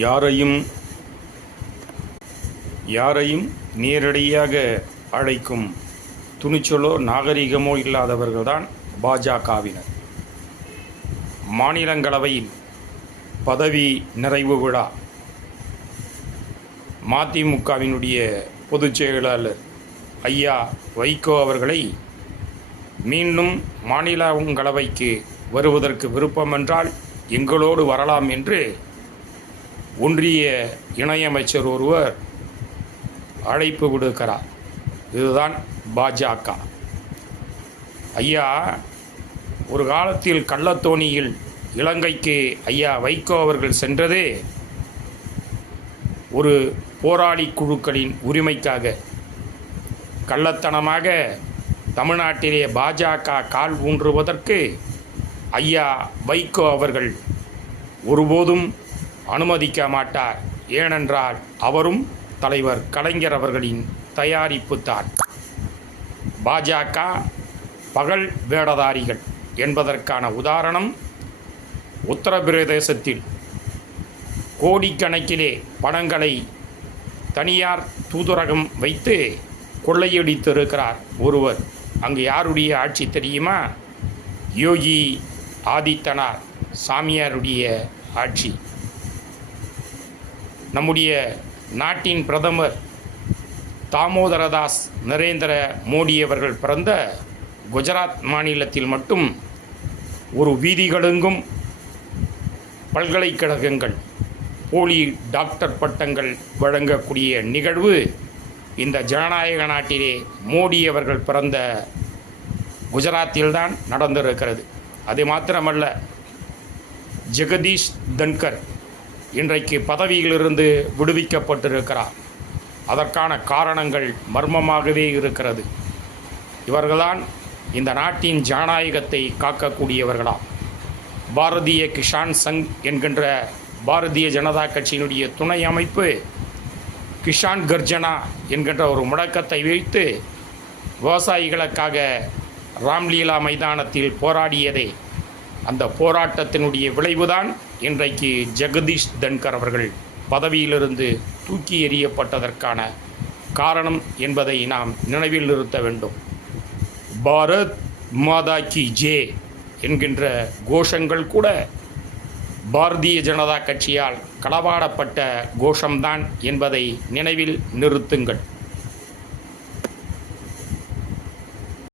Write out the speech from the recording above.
யாரையும் யாரையும் நேரடியாக அழைக்கும் துணிச்சலோ நாகரிகமோ இல்லாதவர்கள்தான் பாஜகவினர். மாநிலங்களவையில் பதவி நிறைவு விழா மதிமுகவினுடைய பொதுச் செயலாளர் ஐயா வைகோ அவர்களை மீண்டும் மாநிலங்களவைக்கு வருவதற்கு விருப்பமென்றால் எங்களோடு வரலாம் என்று ஒன்றிய இணையமைச்சர் ஒருவர் அழைப்பு விடுக்கிறார். இதுதான் பாஜக. ஐயா ஒரு காலத்தில் கள்ளத்தோணியில் இலங்கைக்கு ஐயா வைகோ அவர்கள் சென்றதே ஒரு போராளி குழுக்களின் உரிமைக்காக. கள்ளத்தனமாக தமிழ்நாட்டிலே பாஜக கால் ஊன்றுவதற்கு ஐயா வைகோ அவர்கள் ஒருபோதும் அனுமதிக்க மாட்டார். ஏனென்றால் அவரும் தலைவர் கலைஞர் அவர்களின் தயாரிப்பு தான். பாஜக பகல் வேடதாரிகள் என்பதற்கான உதாரணம் உத்தரப்பிரதேசத்தில் கோடிக்கணக்கிலே பணங்களை தனியார் தூதரகம் வைத்து கொள்ளையடித்திருக்கிறார் ஒருவர். அங்கு யாருடைய ஆட்சி தெரியுமா? யோகி ஆதித்யநாத் சாமியாருடைய ஆட்சி. நம்முடைய நாட்டின் பிரதமர் தாமோதரதாஸ் நரேந்திர மோடி அவர்கள் பிறந்த குஜராத் மாநிலத்தில் மட்டும் ஒரு வீதிகளெங்கும் பல்கலைக்கழகங்கள் போலி டாக்டர் பட்டங்கள் வழங்கக்கூடிய நிகழ்வு இந்த ஜனநாயக நாட்டிலே மோடி அவர்கள் பிறந்த குஜராத்தில்தான் நடந்திருக்கிறது. அது மாத்திரமல்ல, ஜெகதீஷ் தன்கர் இன்றைக்கு பதவியிலிருந்து விடுவிக்கப்பட்டிருக்கிறார். அதற்கான காரணங்கள் மர்மமாகவே இருக்கிறது. இவர்கள்தான் இந்த நாட்டின் ஜனநாயகத்தை காக்கக்கூடியவர்களாம். பாரதிய கிஷான் சங் என்கின்ற பாரதிய ஜனதா கட்சியினுடைய துணை அமைப்பு கிஷான் கர்ஜனா என்கின்ற ஒரு முழக்கத்தை வைத்து விவசாயிகளுக்காக ராம்லீலா மைதானத்தில் போராடியதே, அந்த போராட்டத்தினுடைய விளைவுதான் இன்றைக்கு ஜெகதீஷ் தன்கர் அவர்கள் பதவியிலிருந்து தூக்கி எறியப்பட்டதற்கான காரணம் என்பதை நாம் நினைவில் நிறுத்த வேண்டும். பாரத் மாதா கி ஜே என்கின்ற கோஷங்கள் கூட பாரதிய ஜனதா கட்சியால் களவாடப்பட்ட கோஷம்தான் என்பதை நினைவில் நிறுத்துங்கள்.